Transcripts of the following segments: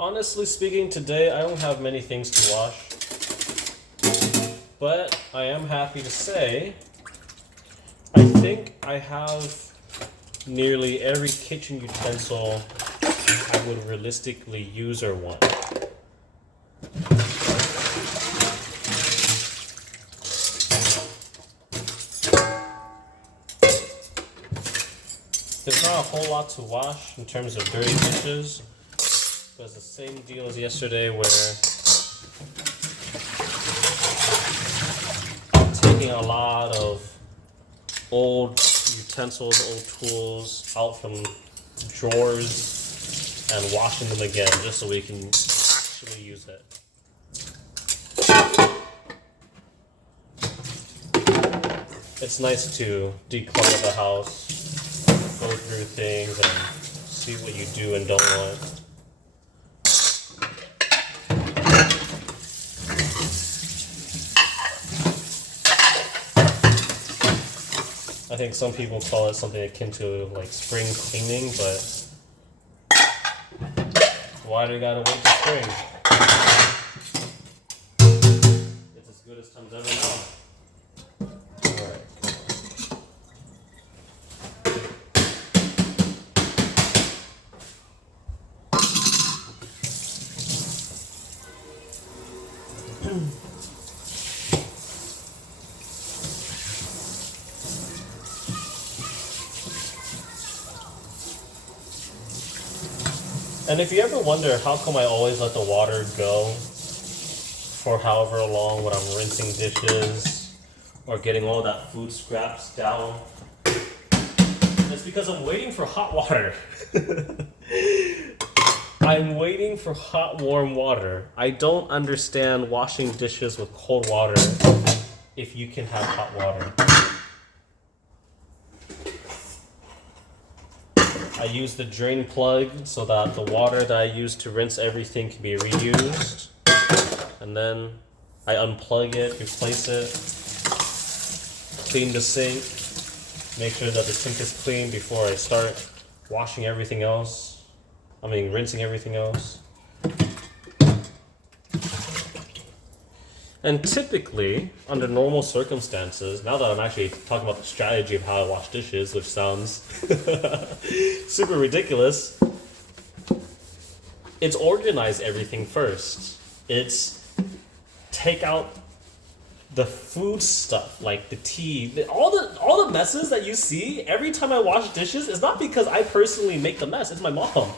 Honestly speaking, today I don't have many things to wash, but I am happy to say I think I have nearly every kitchen utensil I would realistically use or want. There's not a whole lot to wash in terms of dirty dishes. It was the same deal as yesterday where I'm taking a lot of old utensils, old tools out from drawers and washing them again just so we can actually use it. It's nice to declutter the house, go through things and see what you do and don't want. I think some people call it something akin to like spring cleaning, but why do we gotta wait till spring? It's as good as time's ever now. Alright. And if you ever wonder how come I always let the water go for however long when I'm rinsing dishes or getting all that food scraps down, it's because I'm waiting for hot water. I'm waiting for hot, warm water. I don't understand washing dishes with cold water if you can have hot water. I use the drain plug so that the water that I use to rinse everything can be reused. And then I unplug it, replace it, clean the sink, make sure that the sink is clean before I start washing everything else. Rinsing everything else. And typically, under normal circumstances, now that I'm actually talking about the strategy of how I wash dishes, which sounds super ridiculous, it's organize everything first. It's take out the food stuff, like the tea, all the messes that you see every time I wash dishes is not because I personally make the mess, it's my mom.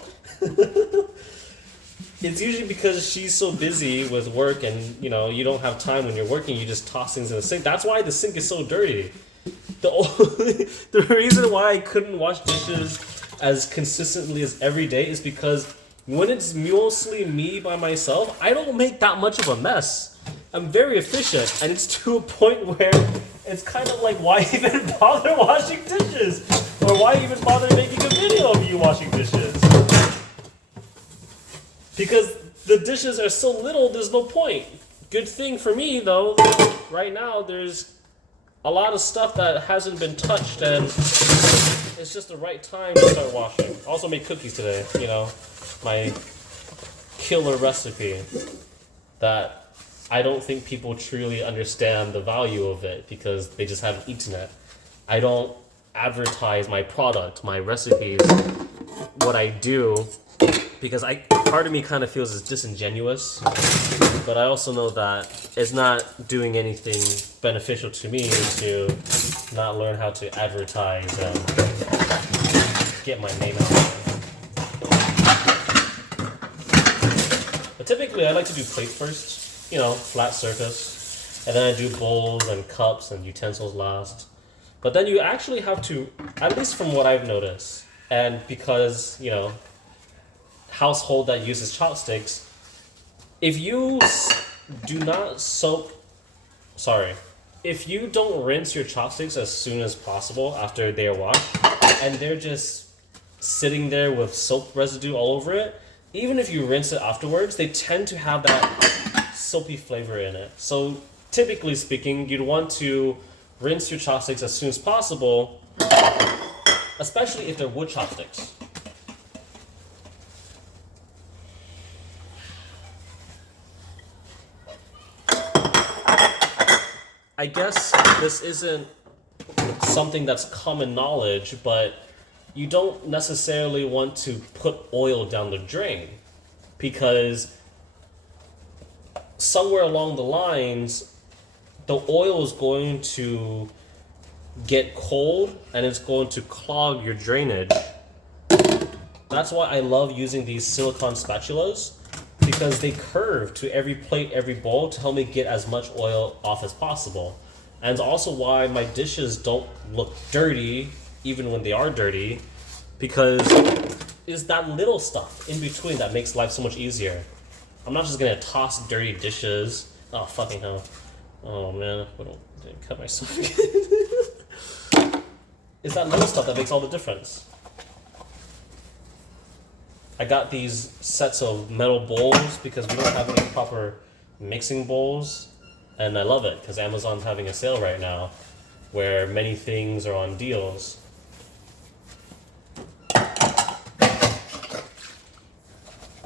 It's usually because she's so busy with work and, you don't have time when you're working, you just toss things in the sink. That's why the sink is so dirty. The reason why I couldn't wash dishes as consistently as every day is because when it's mostly me by myself, I don't make that much of a mess. I'm very efficient, and it's to a point where it's kind of like, why even bother washing dishes? Or why even bother making a video of you washing dishes? Because the dishes are so little, there's no point. Good thing for me, though, right now there's a lot of stuff that hasn't been touched, and it's just the right time to start washing. Also made cookies today, my killer recipe that I don't think people truly understand the value of it because they just haven't eaten it. I don't advertise my product, my recipes, what I do, because part of me kind of feels it's disingenuous, but I also know that it's not doing anything beneficial to me to not learn how to advertise and get my name out there. But typically I like to do plates first, flat surface, and then I do bowls and cups and utensils last. But then you actually have to, at least from what I've noticed, and because, household that uses chopsticks, if you if you don't rinse your chopsticks as soon as possible after they are washed, and they're just sitting there with soap residue all over it, even if you rinse it afterwards, they tend to have that soapy flavor in it. So typically speaking, you'd want to rinse your chopsticks as soon as possible, especially if they're wood chopsticks. I guess this isn't something that's common knowledge, but you don't necessarily want to put oil down the drain, because somewhere along the lines, the oil is going to get cold and it's going to clog your drainage. That's why I love using these silicone spatulas, because they curve to every plate, every bowl to help me get as much oil off as possible. And it's also why my dishes don't look dirty, even when they are dirty, because it's that little stuff in between that makes life so much easier. I'm not just gonna toss dirty dishes. Oh, fucking hell. Oh man, I didn't cut myself again. It's that little stuff that makes all the difference. I got these sets of metal bowls because we don't have any proper mixing bowls, and I love it because Amazon's having a sale right now where many things are on deals.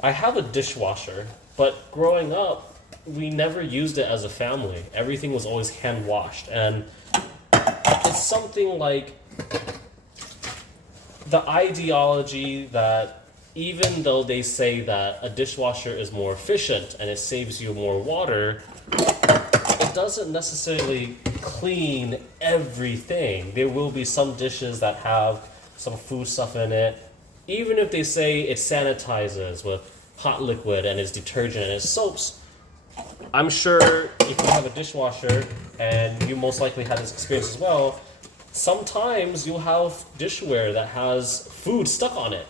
I have a dishwasher, but growing up, we never used it as a family. Everything was always hand washed, and it's something like the ideology that even though they say that a dishwasher is more efficient and it saves you more water, it doesn't necessarily clean everything. There will be some dishes that have some food stuff in it. Even if they say it sanitizes with hot liquid and it's detergent and it's soaps, I'm sure if you have a dishwasher, and you most likely had this experience as well, sometimes you'll have dishware that has food stuck on it.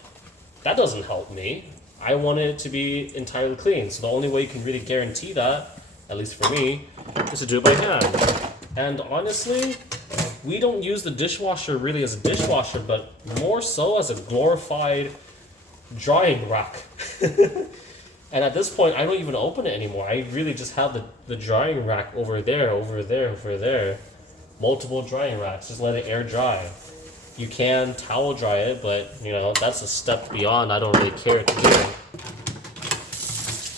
That doesn't help me. I want it to be entirely clean. So the only way you can really guarantee that, at least for me, is to do it by hand. And honestly, we don't use the dishwasher really as a dishwasher, but more so as a glorified drying rack. And at this point, I don't even open it anymore. I really just have the drying rack over there, over there, over there. Multiple drying racks. Just let it air dry. You can towel dry it, but, you know, that's a step beyond I don't really care to do.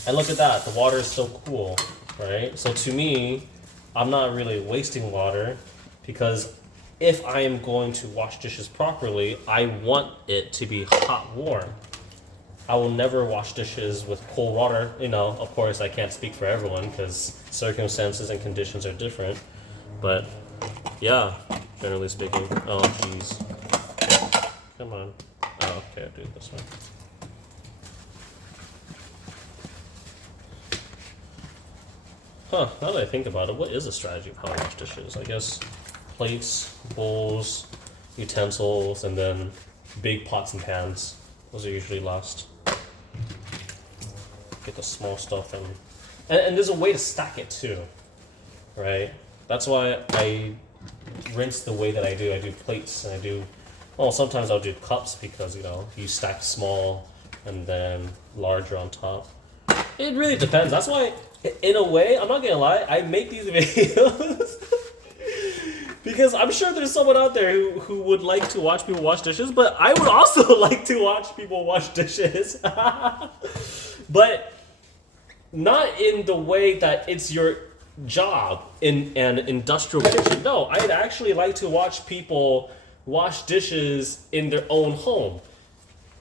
And look at that. The water is so cool, right? So to me, I'm not really wasting water, because if I am going to wash dishes properly, I want it to be hot warm. I will never wash dishes with cold water. You know, of course, I can't speak for everyone because circumstances and conditions are different. But yeah, generally speaking. Oh, jeez. Come on. Oh, okay, I'll do it this way. Huh, now that I think about it, what is a strategy of how to wash dishes? I guess plates, bowls, utensils, and then big pots and pans. Those are usually last. Get the small stuff and there's a way to stack it too, right? That's why I rinse the way that I do. I do plates and I do, well, sometimes I'll do cups because, you know, you stack small and then larger on top. It really depends. That's why, in a way, I'm not gonna lie, I make these videos because I'm sure there's someone out there who would like to watch people wash dishes, but I would also like to watch people wash dishes. But not in the way that it's your job in an industrial kitchen. No, I'd actually like to watch people wash dishes in their own home.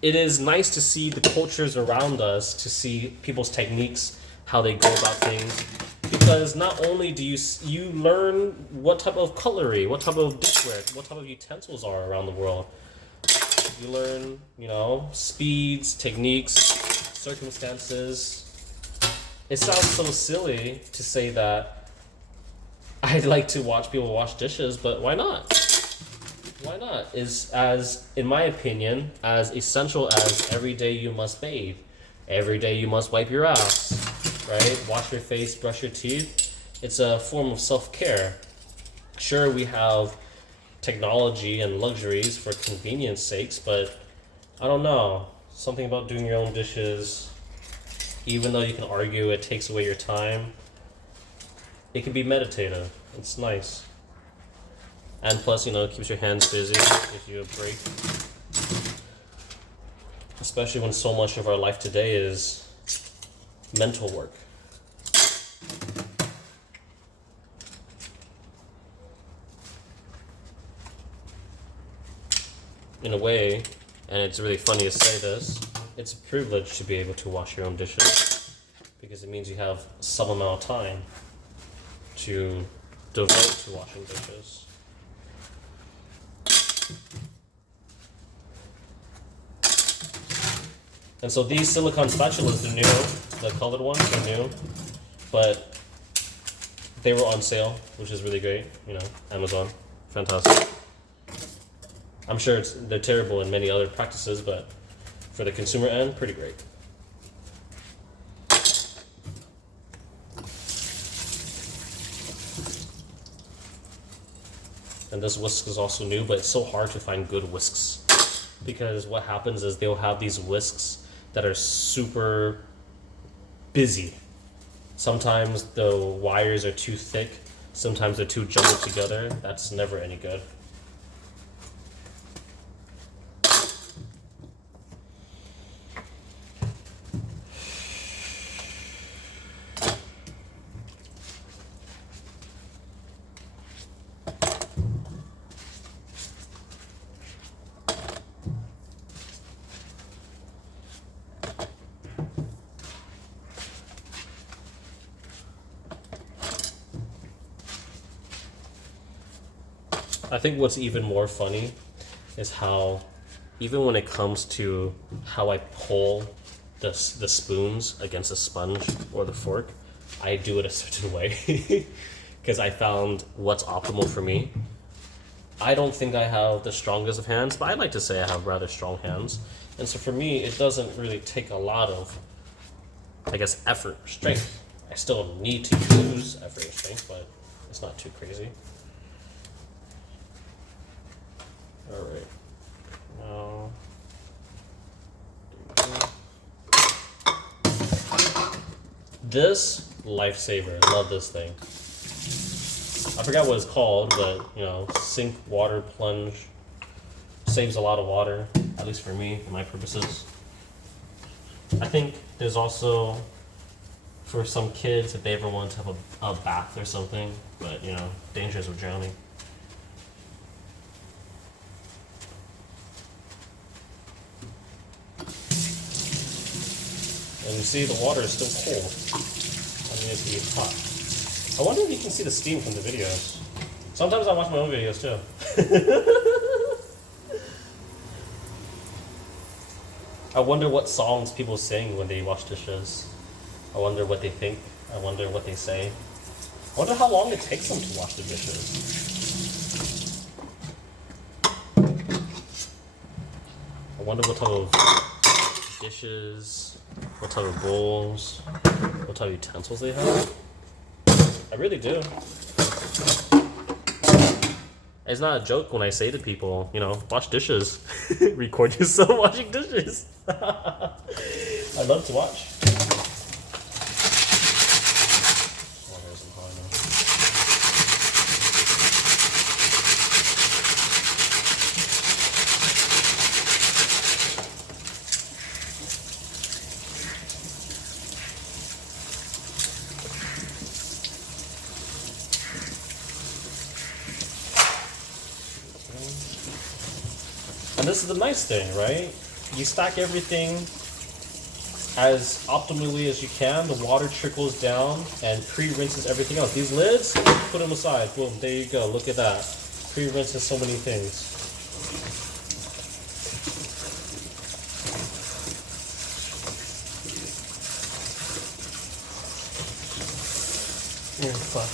It is nice to see the cultures around us, to see people's techniques, how they go about things, because not only do you learn what type of cutlery, what type of dishware, what type of utensils are around the world. You learn, you know, speeds, techniques, circumstances. It sounds so silly to say that I'd like to watch people wash dishes, but why not? Why not? Is, as in my opinion, as essential as every day you must bathe, every day you must wipe your ass, right? Wash your face, brush your teeth. It's a form of self-care. Sure, we have technology and luxuries for convenience sakes, but I don't know. Something about doing your own dishes, even though you can argue it takes away your time, it can be meditative. It's nice. And plus, you know, it keeps your hands busy, gives you a break. Especially when so much of our life today is mental work. in a way, and it's really funny to say this, it's a privilege to be able to wash your own dishes because it means you have some amount of time to devote to washing dishes. And so these silicone spatulas, they're new. The colored ones are new, but they were on sale, which is really great. You know, Amazon, fantastic. I'm sure they're terrible in many other practices, but for the consumer end, pretty great. And this whisk is also new, but it's so hard to find good whisks because what happens is they'll have these whisks that are super busy. Sometimes the wires are too thick, sometimes they're too jumbled together. That's never any good. I think what's even more funny is how, even when it comes to how I pull the spoons against a sponge or the fork, I do it a certain way because I found what's optimal for me. I don't think I have the strongest of hands, but I like to say I have rather strong hands. And so for me, it doesn't really take a lot of, I guess, effort or strength. I still need to use effort or strength, but it's not too crazy. All right. Now, this lifesaver. I love this thing. I forgot what it's called, but you know, sink water plunge saves a lot of water, at least for me, for my purposes. I think there's also for some kids if they ever want to have a bath or something, but you know, dangers of drowning. And you see the water is still cold. I mean, it's hot. I wonder if you can see the steam from the videos. Sometimes I watch my own videos too. I wonder what songs people sing when they wash dishes. I wonder what they think. I wonder what they say. I wonder how long it takes them to wash the dishes. I wonder what type of dishes, what type of bowls, what type of utensils they have. I really do. It's not a joke when I say to people, you know, wash dishes. Record yourself washing dishes. I love to watch. And this is the nice thing, right? You stack everything as optimally as you can. The water trickles down and pre-rinses everything else. These lids, put them aside. Boom, there you go. Look at that. Pre-rinses so many things. Oh, fuck.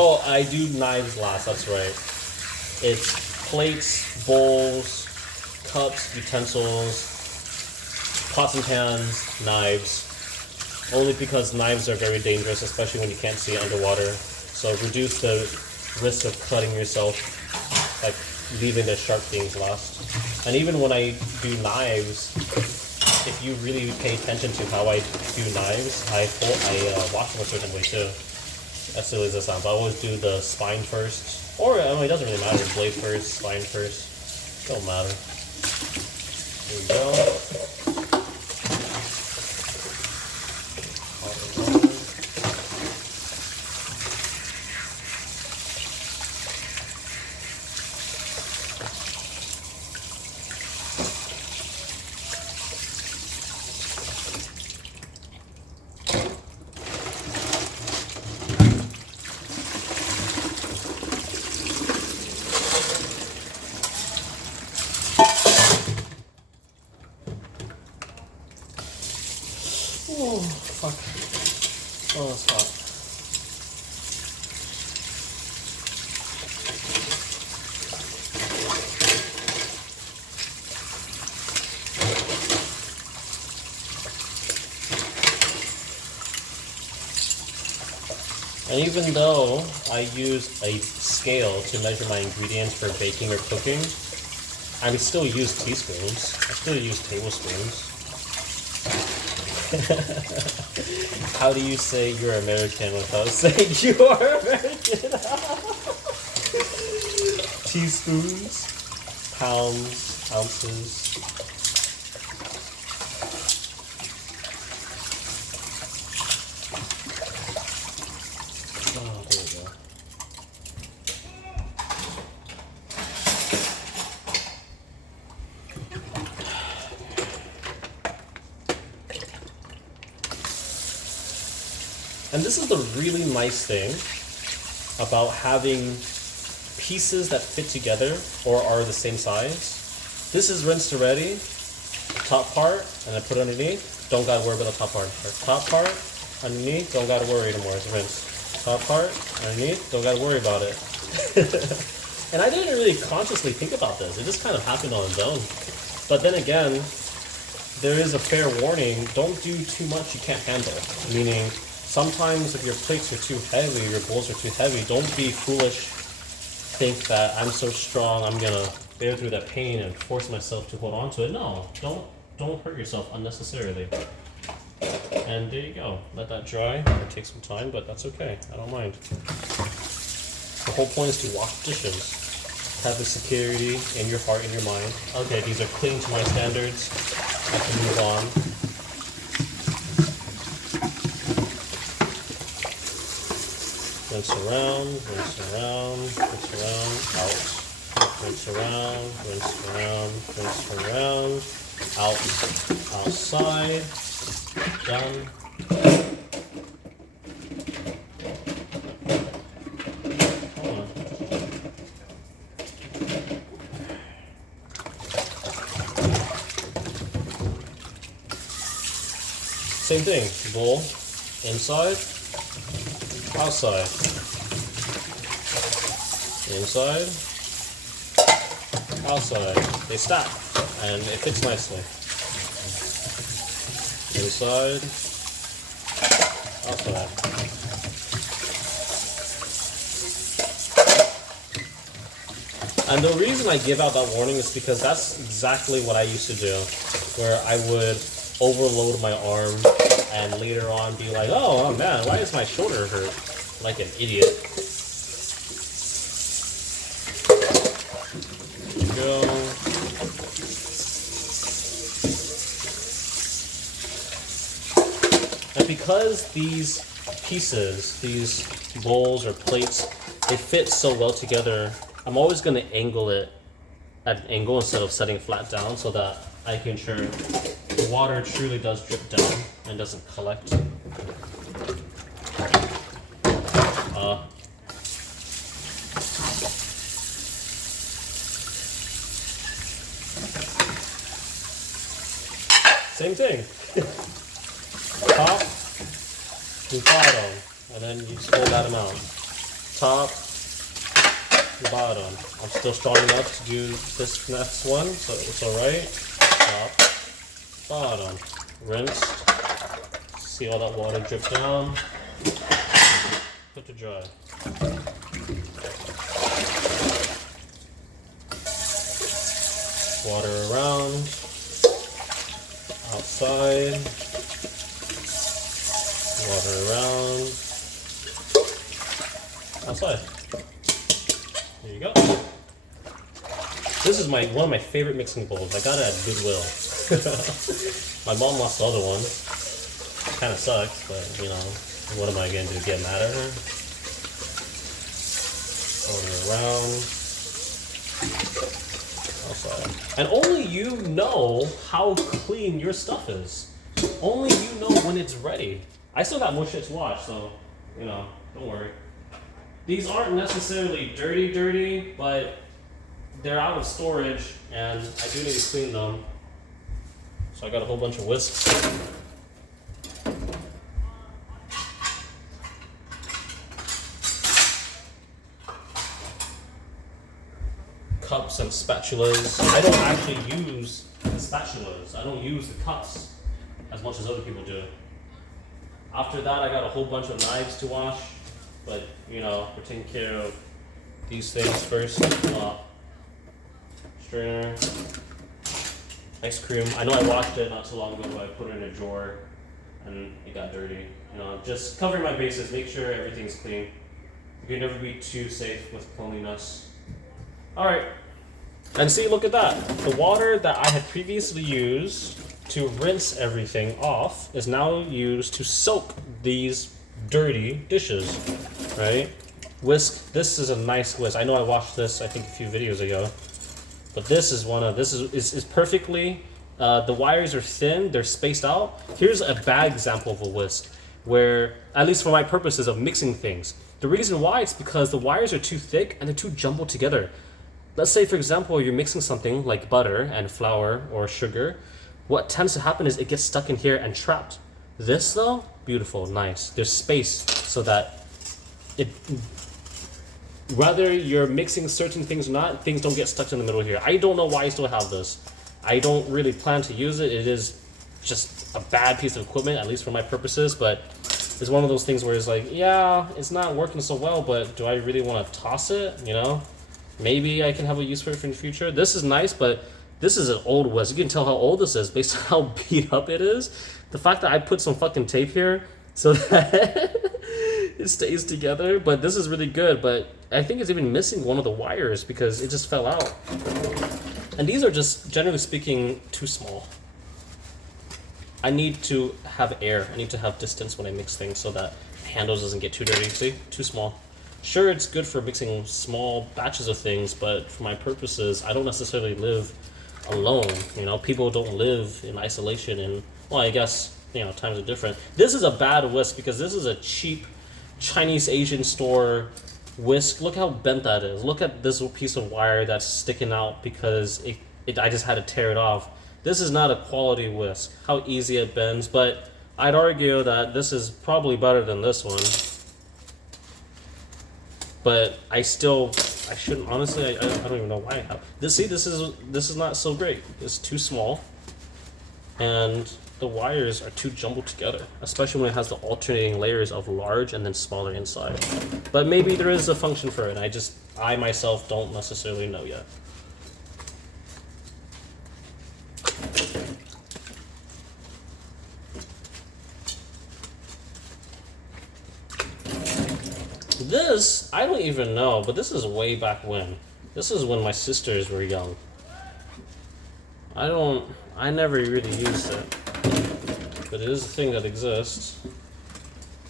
Oh, I do knives last, that's right. It's plates, bowls, cups, utensils, pots and pans, knives. Only because knives are very dangerous, especially when you can't see underwater. So reduce the risk of cutting yourself, like leaving the sharp things last. And even when I do knives, if you really pay attention to how I do knives, I wash them a certain way too. As silly as that sounds, I always do the spine first. Or, I mean, it doesn't really matter. Blade first, spine first. Don't matter. There we go. Oh, fuck. Oh, that's hot. And even though I use a scale to measure my ingredients for baking or cooking, I would still use teaspoons. I still use tablespoons. How do you say you're American without saying you are American? Teaspoons, pounds, ounces. Oh, there we go. And this is the really nice thing about having pieces that fit together or are the same size. This is rinsed already, the top part, and I put it underneath. Don't gotta worry about the top part. Top part, underneath, don't gotta worry anymore, it's rinsed. Top part, underneath, don't gotta worry about it. And I didn't really consciously think about this, it just kind of happened on its own. But then again, there is a fair warning, don't do too much you can't handle. Meaning, sometimes if your plates are too heavy, your bowls are too heavy, don't be foolish. Think that I'm so strong, I'm gonna bear through that pain and force myself to hold on to it. No, don't hurt yourself unnecessarily. And there you go. Let that dry. It takes some time, but that's okay. I don't mind. The whole point is to wash dishes. Have the security in your heart and your mind. Okay, these are clean to my standards. I can move on. Rinse around, rinse around, rinse around, out. Rinse around, rinse around, rinse around, out, outside, done. Hold on. Same thing, bowl, inside, outside, inside, outside. They stack and it fits nicely. Inside, outside. And the reason I give out that warning is because that's exactly what I used to do, where I would overload my arm and later on be like, oh man, why does my shoulder hurt? Like an idiot. There we go. And because these pieces, these bowls or plates, they fit so well together, I'm always going to angle it at an angle instead of setting it flat down so that I can ensure the water truly does drip down and doesn't collect. Same thing. Top to bottom, and then you just fold that amount. top, bottom. I'm still strong enough to do this next one, so it's alright. Top, bottom. Rinse. See all that water drip down. Put to dry. Water around. Outside. Water around. Outside. There you go. This is one of my favorite mixing bowls. I got it at Goodwill. My mom lost the other one. Kind of sucks, but you know, what am I gonna do? Get mad at her? Water around. Outside. And only you know how clean your stuff is. Only you know when it's ready. I still got more shit to wash, so you know, don't worry. These aren't necessarily dirty, but they're out of storage, and I do need to clean them. So I got a whole bunch of whisks. Cups and spatulas. I don't actually use the spatulas. I don't use the cups as much as other people do. After that, I got a whole bunch of knives to wash, but you know, we're taking care of these things first. Strainer, ice cream. I know I washed it not too long ago, but I put it in a drawer and it got dirty. You know, just covering my bases, make sure everything's clean. You can never be too safe with cleanliness. Alright, and see, look at that. The water that I had previously used to rinse everything off is now used to soak these dirty dishes, right? Whisk, this is a nice whisk. I know I washed this, I think, a few videos ago. But this is perfectly, the wires are thin, they're spaced out. Here's a bad example of a whisk, where, at least for my purposes of mixing things, the reason why is because the wires are too thick and they're too jumbled together. Let's say, for example, you're mixing something like butter and flour or sugar. What tends to happen is it gets stuck in here and trapped. This though, beautiful, nice. There's space so that it, whether you're mixing certain things or not, things don't get stuck in the middle here. I don't know why I still have this. I don't really plan to use it. It is just a bad piece of equipment, at least for my purposes, but it's one of those things where it's like, yeah, it's not working so well, but do I really want to toss it, you know? Maybe I can have a use for it in the future. This is nice, but this is an old whisk. You can tell how old this is based on how beat up it is. The fact that I put some fucking tape here so that it stays together, but this is really good, but I think it's even missing one of the wires because it just fell out. And these are just, generally speaking, too small. I need to have air. I need to have distance when I mix things so that handles doesn't get too dirty. See? Too small. Sure, it's good for mixing small batches of things, but for my purposes, I don't necessarily live alone. You know, people don't live in isolation, and well, I guess, you know, times are different. This is a bad whisk because this is a cheap Chinese Asian store whisk. Look how bent that is. Look at this piece of wire that's sticking out because I just had to tear it off. This is not a quality whisk. How easy it bends, but I'd argue that this is probably better than this one. But I shouldn't, honestly, I don't even know why I have this. See, this is not so great. It's too small, and the wires are too jumbled together, especially when it has the alternating layers of large and then smaller inside. But maybe there is a function for it, and I myself don't necessarily know yet. This, I don't even know, but this is way back when. This is when my sisters were young. I never really used it. But it is a thing that exists.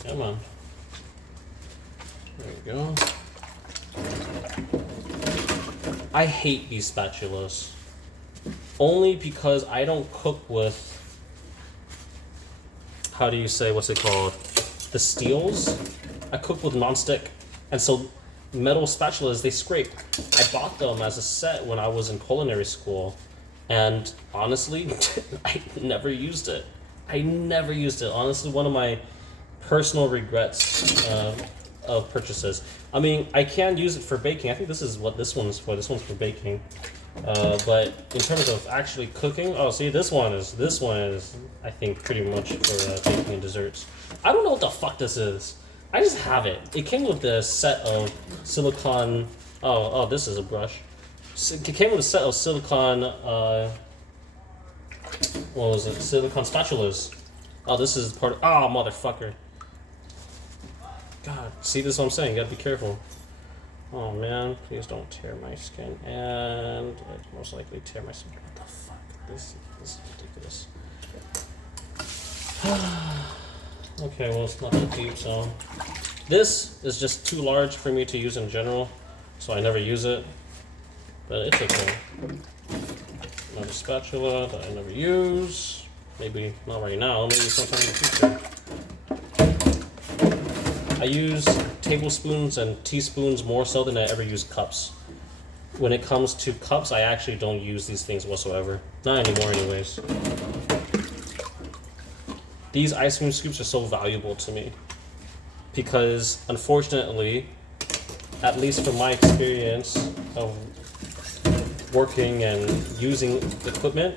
Come on. There we go. I hate these spatulas. Only because I don't cook with, how do you say, what's it called? The steels? I cook with nonstick, and so metal spatulas, they scrape. I bought them as a set when I was in culinary school, and honestly, I never used it. I never used it. Honestly, one of my personal regrets. of purchases. I mean, I can use it for baking. I think this is what this one's for. This one's for baking. But in terms of actually cooking, oh, see, this one is, I think, pretty much for baking and desserts. I don't know what the fuck this is. I just have it. It came with a set of silicone. Oh, this is a brush. It came with a set of silicone. What was it? Silicone spatulas. Oh, this is part of. Oh, motherfucker. God, see, this is what I'm saying. You gotta be careful. Oh man, please don't tear my skin. And it most likely tear my skin. What the fuck? This is ridiculous. Okay, well, it's not that deep, so. This is just too large for me to use in general, so I never use it. But it's okay. Another spatula that I never use. Maybe not right now, maybe sometime in the future. I use tablespoons and teaspoons more so than I ever use cups. When it comes to cups, I actually don't use these things whatsoever. Not anymore anyways. These ice cream scoops are so valuable to me because, unfortunately, at least from my experience of working and using equipment,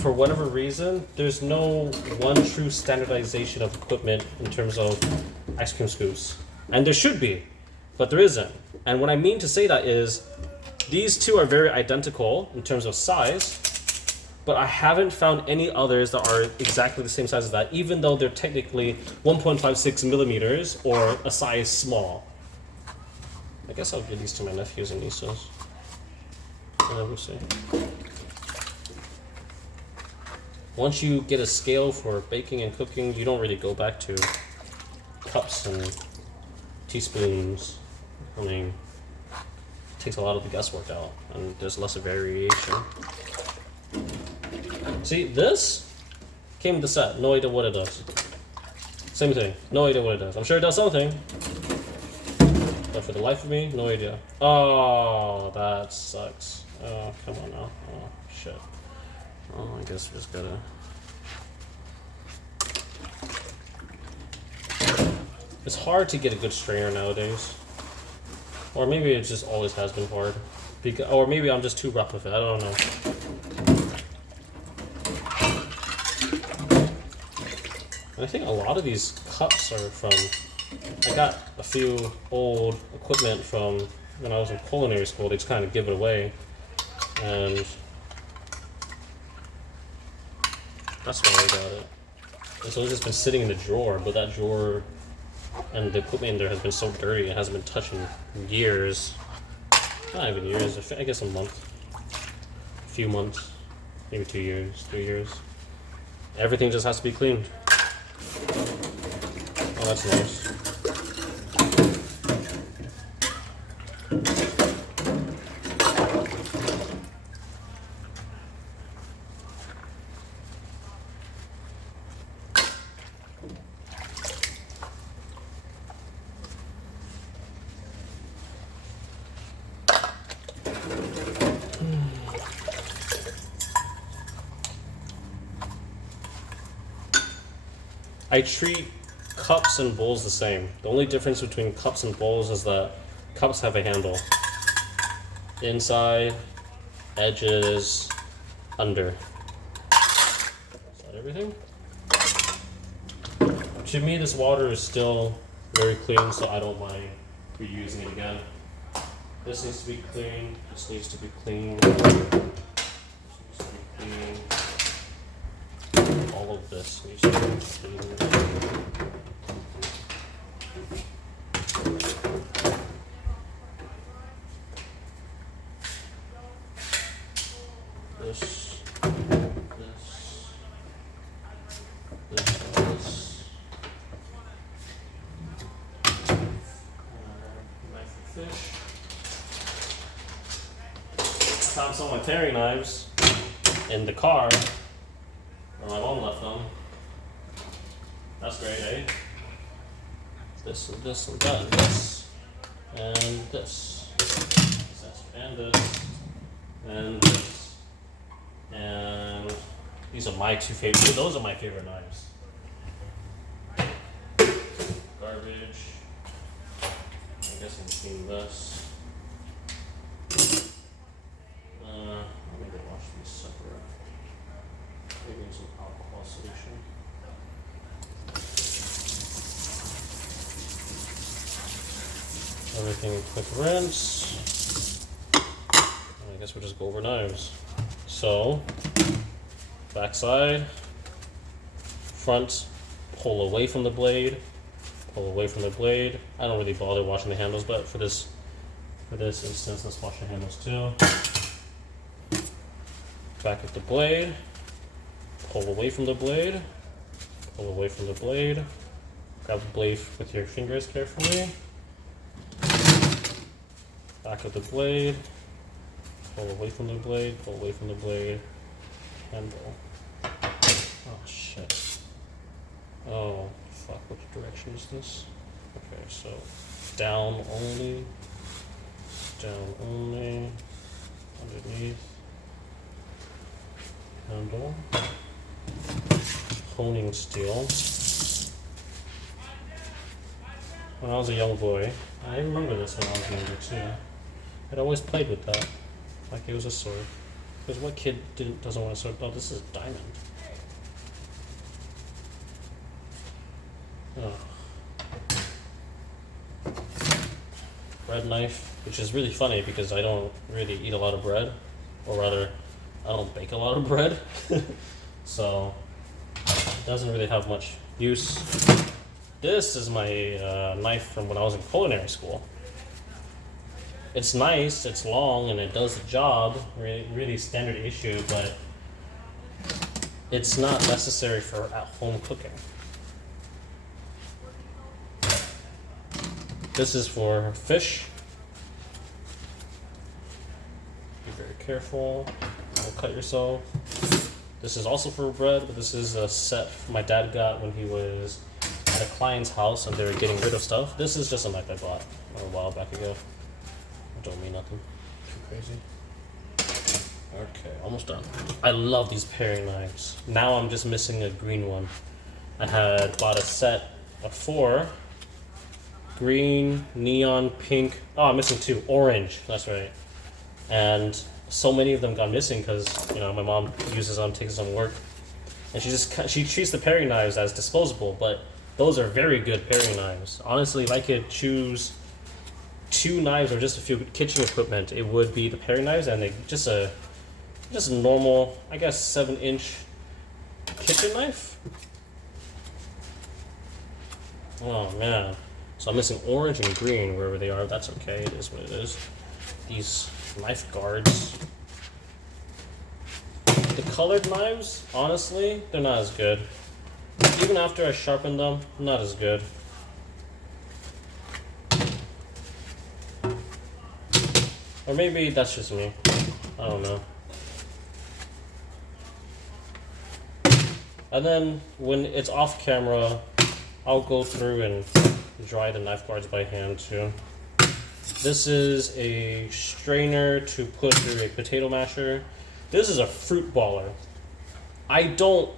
for whatever reason, there's no one true standardization of equipment in terms of ice cream scoops. And there should be, but there isn't. And what I mean to say that is, these two are very identical in terms of size, but I haven't found any others that are exactly the same size as that, even though they're technically 1.56 millimeters or a size small. I guess I'll give these to my nephews and nieces. We'll see. Once you get a scale for baking and cooking, you don't really go back to cups and teaspoons. I mean, it takes a lot of the guesswork out, and there's less variation. See, this came with the set. No idea what it does. Same thing. No idea what it does. I'm sure it does something, but for the life of me, no idea. Oh, that sucks. Oh, come on now. Oh, shit. Oh, I guess we just gotta. It's hard to get a good strainer nowadays. Or maybe it just always has been hard. Or maybe I'm just too rough with it. I don't know. And I think a lot of these cups are from. I got a few old equipment from when I was in culinary school. They just kind of give it away. And that's why I got it. And so it's just been sitting in the drawer, but that drawer and the equipment in there has been so dirty, it hasn't been touched in years. Not even years, I guess a month. A few months. Maybe 2 years, 3 years. Everything just has to be cleaned. Oh, that's nice. I treat cups and bowls the same. The only difference between cups and bowls is that cups have a handle. Inside, edges, under. Is that everything? To me, this water is still very clean, so I don't mind reusing it again. This needs to be clean. This needs to be clean. This needs to be clean. All of this needs to be clean. This. Knife and fish. I found some of my paring knives in the car where my mom left them. That's great, eh? This and this and that and this. And this. And this. And this. And these are my two favorite. Those are my favorite knives. Garbage. guess I can clean this. I'm gonna wash these separate. Maybe some alcohol solution. Everything quick rinse. I guess we'll just go over knives. So, backside, front, pull away from the blade, pull away from the blade. I don't really bother washing the handles, but for this instance, let's wash the handles too. Back of the blade, pull away from the blade, pull away from the blade. Grab the blade with your fingers carefully. Back of the blade, pull away from the blade, pull away from the blade, handle. Oh shit. Oh fuck, which direction is this? Okay, so down only, underneath, handle, honing steel. When I was a young boy, I remember this when I was younger too. I'd always played with that, like it was a sword. Because what kid doesn't want a sword? Oh, this is a diamond. Oh. Bread knife, which is really funny because I don't really eat a lot of bread, or rather, I don't bake a lot of bread, so it doesn't really have much use. This is my knife from when I was in culinary school. It's nice, it's long, and it does the job. Really standard issue, but it's not necessary for at-home cooking. This is for fish. Be very careful. Don't cut yourself. This is also for bread, but this is a set my dad got when he was at a client's house and they were getting rid of stuff. This is just a knife I bought a while back ago. Don't mean nothing too crazy. Okay, almost done. I love these paring knives. Now I'm just missing a green one. I had bought a set of 4. Green, neon, pink. Oh, I'm missing 2. Orange, that's right. And so many of them got missing because, you know, my mom uses them, takes them to work. And she treats the paring knives as disposable, but those are very good paring knives. Honestly, if I could choose 2 knives or just a few kitchen equipment, it would be the paring knives and just a normal, I guess, 7-inch kitchen knife. Oh man, so I'm missing orange and green wherever they are. That's okay, it is what it is. These knife guards. The colored knives, honestly, they're not as good. Even after I sharpen them, not as good. Or maybe that's just me. I don't know. And then when it's off camera, I'll go through and dry the knife guards by hand too. This is a strainer to put through a potato masher. This is a fruit baller. I don't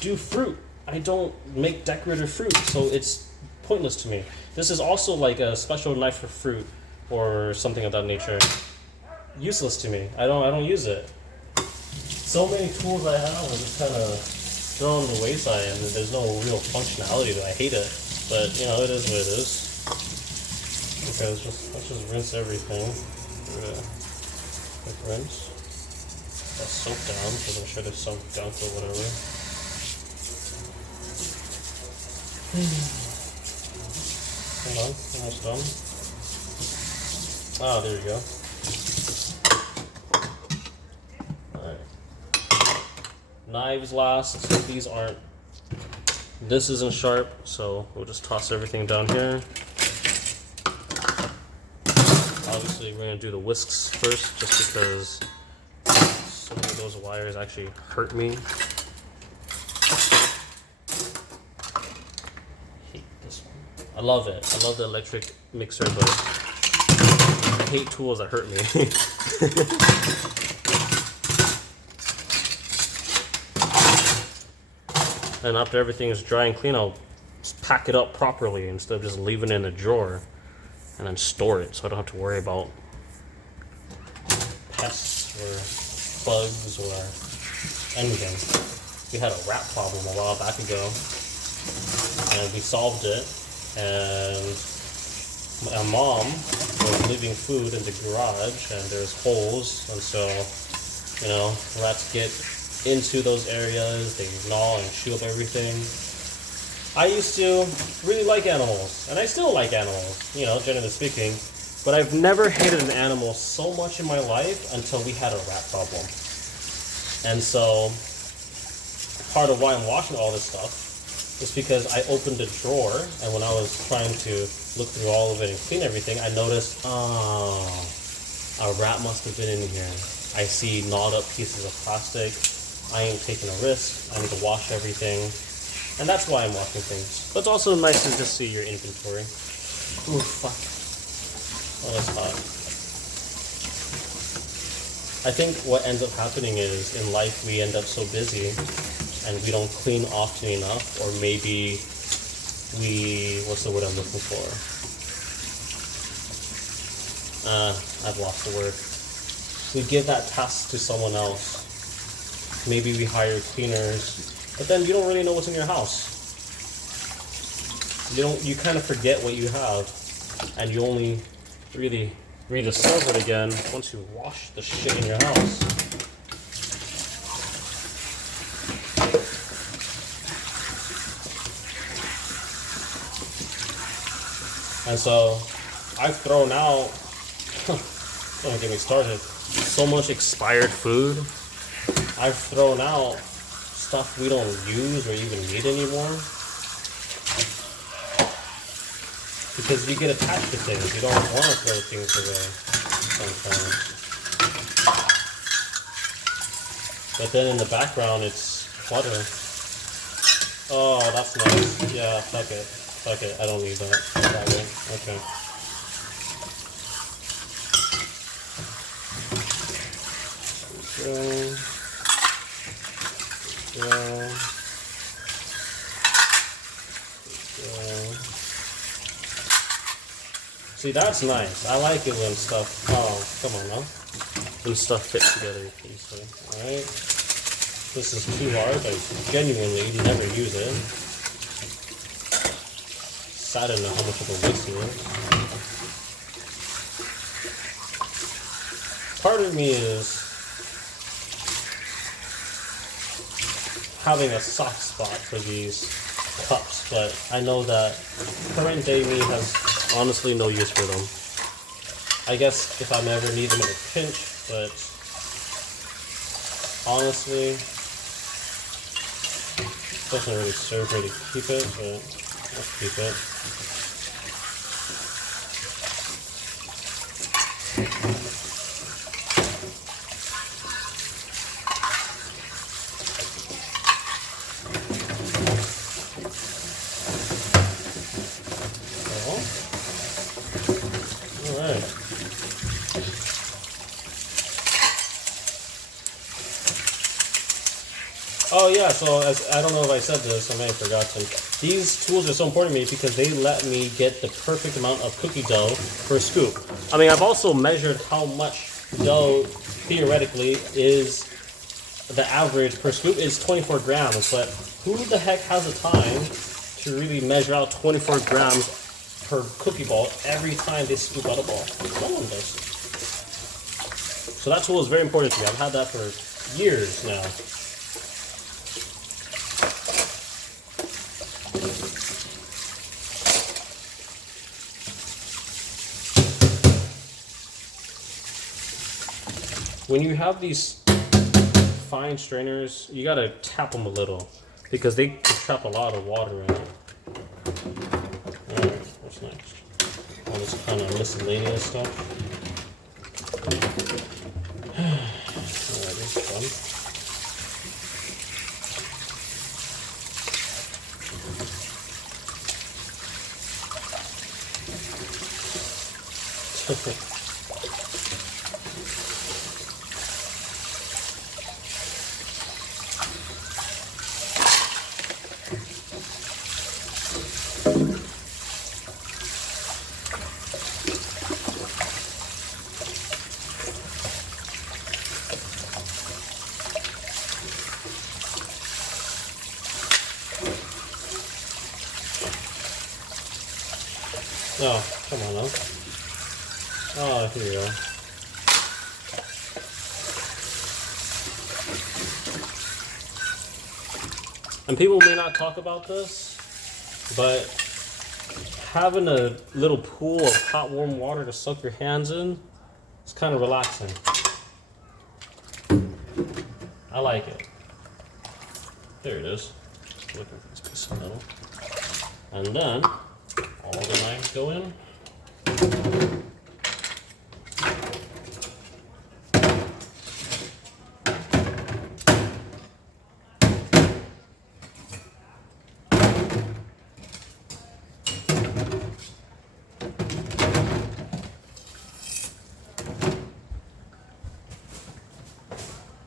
do fruit. I don't make decorative fruit, so it's pointless to me. This is also like a special knife for fruit or something of that nature. Useless to me. I don't use it. So many tools I have are just kind of thrown on the wayside, and there's no real functionality to it. I hate it, but you know, it is what it is. Okay, let's just rinse everything. Quick rinse. That's soap down, because I'm sure there's some gunk or whatever. Hold on, almost done. Ah, there you go. Alright. Knives last. These aren't. This isn't sharp, so we'll just toss everything down here. Obviously, we're going to do the whisks first, just because some of those wires actually hurt me. I hate this one. I love it. I love the electric mixer, but I hate tools that hurt me. And after everything is dry and clean, I'll just pack it up properly instead of just leaving it in a drawer. and then store it so I don't have to worry about pests or bugs or anything. We had a rat problem a while back ago, and we solved it, and my mom was leaving food in the garage, and there's holes, and so, you know, rats get into those areas, they gnaw and chew up everything. I used to really like animals, and I still like animals, you know, generally speaking, but I've never hated an animal so much in my life until we had a rat problem. And so, part of why I'm washing all this stuff is because I opened a drawer, and when I was trying to look through all of it and clean everything, I noticed, oh, a rat must have been in here. I see gnawed up pieces of plastic. I ain't taking a risk. I need to wash everything. And that's why I'm washing things. But it's also nice to just see your inventory. Ooh, fuck. Oh, that's hot. I think what ends up happening is, in life, we end up so busy and we don't clean often enough, or maybe what's the word I'm looking for? I've lost the word. We give that task to someone else. Maybe we hire cleaners, but then you don't really know what's in your house. You kind of forget what you have, and you only really rediscover it again once you wash the shit in your house. And so I've thrown out, don't get me started, so much expired food. I've thrown out stuff we don't use or even need anymore. Because you get attached to things. You don't want to throw things away sometimes. But then in the background, it's clutter. Oh, that's nice. Yeah, fuck it. Fuck it. I don't need that. That way. Okay. See, that's nice. I like it when stuff, oh, come on now. When stuff fits together easily. Alright. This is too hard. I genuinely never use it. Sad to know how much of a waste it is. Part of me is having a soft spot for these cups, but I know that current day me has honestly no use for them. I guess if I ever need them in a pinch, but honestly, it doesn't really serve me to keep it, but let's keep it. Oh yeah, so I don't know if I said this, I may have forgotten. These tools are so important to me because they let me get the perfect amount of cookie dough per scoop. I mean, I've also measured how much dough theoretically is the average per scoop is 24 grams, but who the heck has the time to really measure out 24 grams per cookie ball every time they scoop out a ball? No one does. So that tool is very important to me. I've had that for years now. When you have these fine strainers, you gotta tap them a little because they can trap a lot of water in it. Alright, what's next? All this kind of miscellaneous stuff. Alright, this is fun. Oh, come on now. Oh, here you go. And people may not talk about this, but having a little pool of hot, warm water to soak your hands in is kind of relaxing. I like it. There it is. Looking for this piece of metal. And then all the knives go in.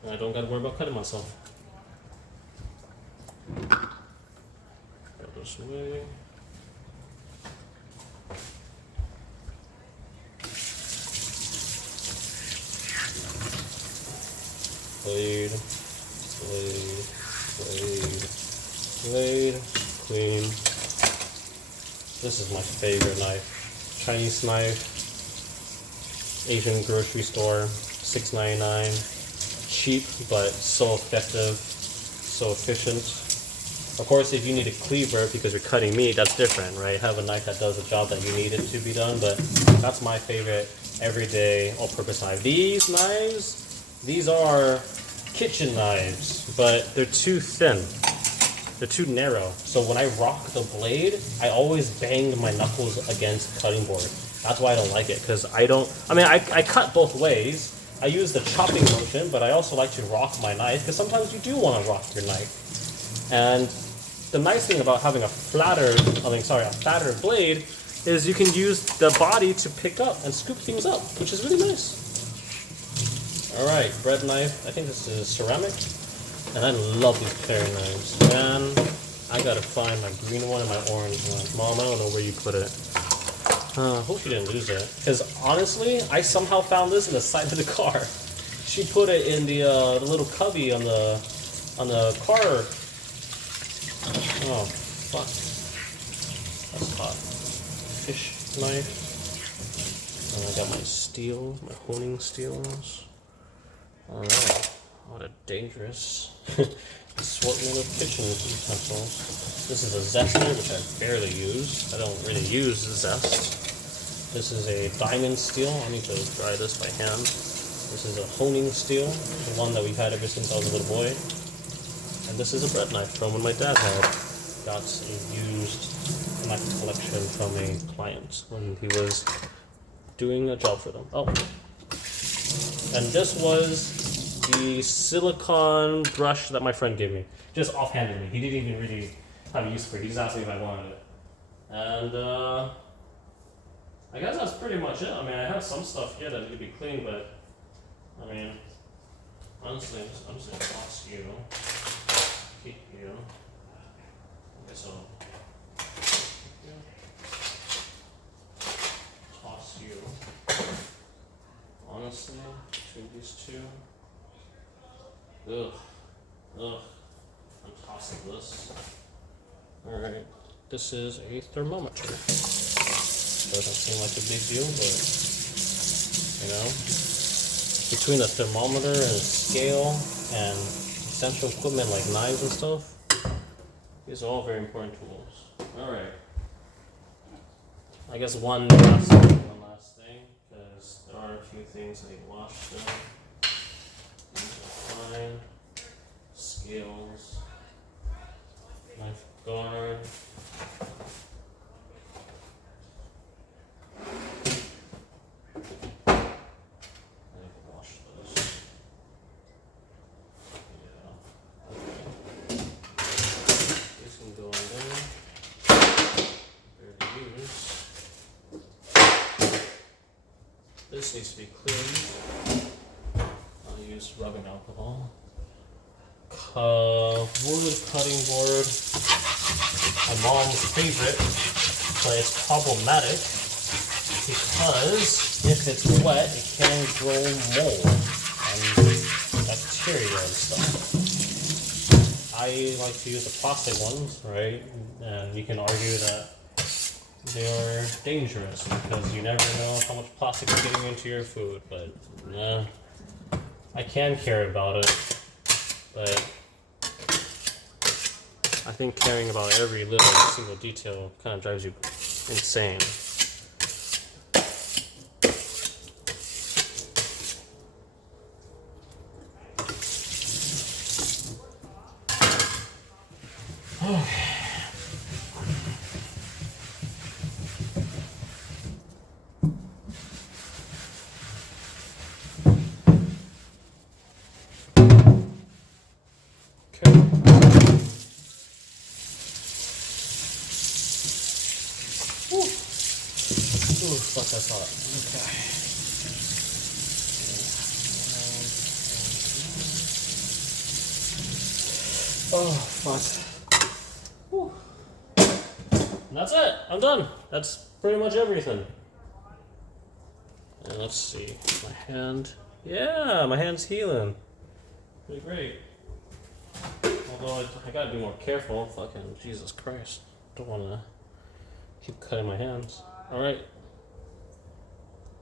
And I don't gotta worry about cutting myself. Go this way. Blade, blade, blade, blade, clean. This is my favorite knife. Chinese knife, Asian grocery store, $6.99. Cheap, but so effective, so efficient. Of course, if you need a cleaver because you're cutting meat, that's different, right? Have a knife that does the job that you need it to be done, but that's my favorite everyday all-purpose knife. These knives, these are kitchen knives, but they're too thin. They're too narrow. So when I rock the blade, I always bang my knuckles against the cutting board. That's why I don't like it, because I cut both ways. I use the chopping motion, but I also like to rock my knife, because sometimes you do want to rock your knife. And the nice thing about having a fatter blade is you can use the body to pick up and scoop things up, which is really nice. Alright, bread knife. I think this is ceramic. And I love these paring knives. Man, I gotta find my green one and my orange one. Mom, I don't know where you put it. Hope you didn't lose it. Because honestly, I somehow found this in the side of the car. She put it in the little cubby on the car. Oh, fuck. That's hot. Fish knife. And I got my steel, my honing steels. Alright. What a dangerous assortment of kitchen utensils. This is a zester, which I barely use. I don't really use zest. This is a diamond steel. I need to dry this by hand. This is a honing steel, the one that we've had ever since I was a little boy. And this is a bread knife from when my dad got a used knife collection from a client when he was doing a job for them. Oh. And this was the silicone brush that my friend gave me. Just offhandedly. He didn't even really have a use for it. He just asked me if I wanted it. And I guess that's pretty much it. I mean, I have some stuff here that need to be cleaned, but I mean, honestly, I'm just gonna toss you. Keep you. Okay, so toss you. Honestly, between these two. Ugh. I'm tossing this. Alright. This is a thermometer. Doesn't seem like a big deal, but you know, between a thermometer and a scale and essential equipment like knives and stuff, these are all very important tools. Alright. I guess one last thing, because there are a few things I need to wash still. Fine. Scales. Knife guard. This needs to be cleaned. I'll use rubbing alcohol. Wood cutting board. My mom's favorite, but it's problematic because if it's wet, it can grow mold and bacteria and stuff. I like to use the plastic ones, right? And you can argue that they are dangerous because you never know how much plastic is getting into your food. But I can care about it, but I think caring about every little single detail kind of drives you insane. Ooh, fuck, that's hot. Okay. Oh, fuck. Whew. And that's it. I'm done. That's pretty much everything. And let's see. My hand. Yeah, my hand's healing. Pretty great. Although I gotta be more careful. Fucking Jesus Christ. Don't wanna keep cutting my hands. Alright.